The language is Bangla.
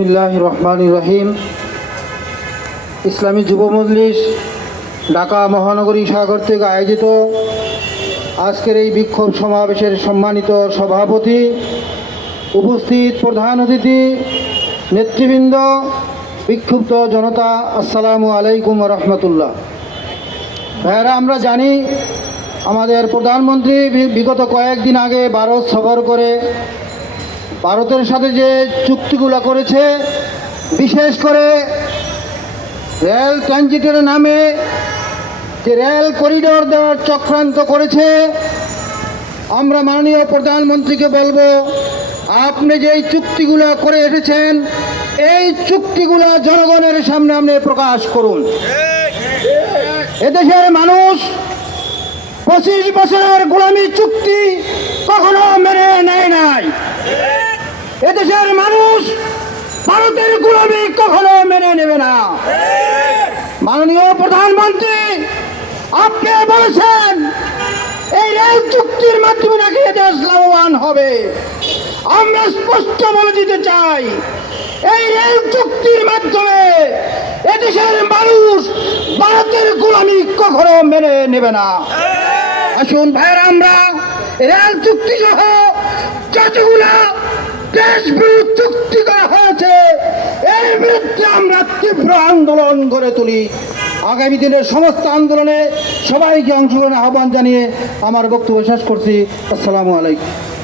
বিসমিল্লাহির রহমানির রহিম। ইসলামী যুব মজলিস ঢাকা মহানগরী সাগর থেকে আয়োজিত আজকের এই বিক্ষোভ সমাবেশের সম্মানিত সভাপতি, উপস্থিত প্রধান অতিথি, নেতৃবৃন্দ, বিক্ষুব্ধ জনতা, আসসালামু আলাইকুম রহমতুল্লাহ। ভাইয়েরা, আমরা জানি আমাদের প্রধানমন্ত্রী বিগত কয়েকদিন আগে ভারত সফর করে ভারতের সাথে যে চুক্তিগুলো করেছে, বিশেষ করে রেল ট্রানজিটের নামে যে রেল করিডোর দেওয়ার চক্রান্ত করেছে, আমরা মাননীয় প্রধানমন্ত্রীকে বলবো, আপনি যেই চুক্তিগুলো করে এসেছেন এই চুক্তিগুলো জনগণের সামনে আপনি প্রকাশ করুন। এদেশের মানুষ 25 বছরের গোলামী চুক্তি কখনো মেনে নেয় নাই। এদেশের মানুষ ভারতের গোলামী কখনো মেনে নেবে না। মাননীয় প্রধানমন্ত্রী, আপনি বলেছেন এই রেল চুক্তির মাধ্যমে নাকি দেশ লাভবান হবে। আমরা স্পষ্ট বলে দিতে চাই, এই রেল চুক্তির মাধ্যমে এদেশের মানুষ ভারতের গোলামী কখনো মেনে নেবে না। আসুন ভাইয়েরা, আমরা রেল চুক্তি সহ যতগুলা দেশ বিরোধী চুক্তি করা হয়েছে এর বিরুদ্ধে আমরা তীব্র আন্দোলন গড়ে তুলি। আগামী দিনের সমস্ত আন্দোলনে সবাইকে অংশগ্রহণের আহ্বান জানিয়ে আমার বক্তব্য শেষ করছি। আসসালামু আলাইকুম।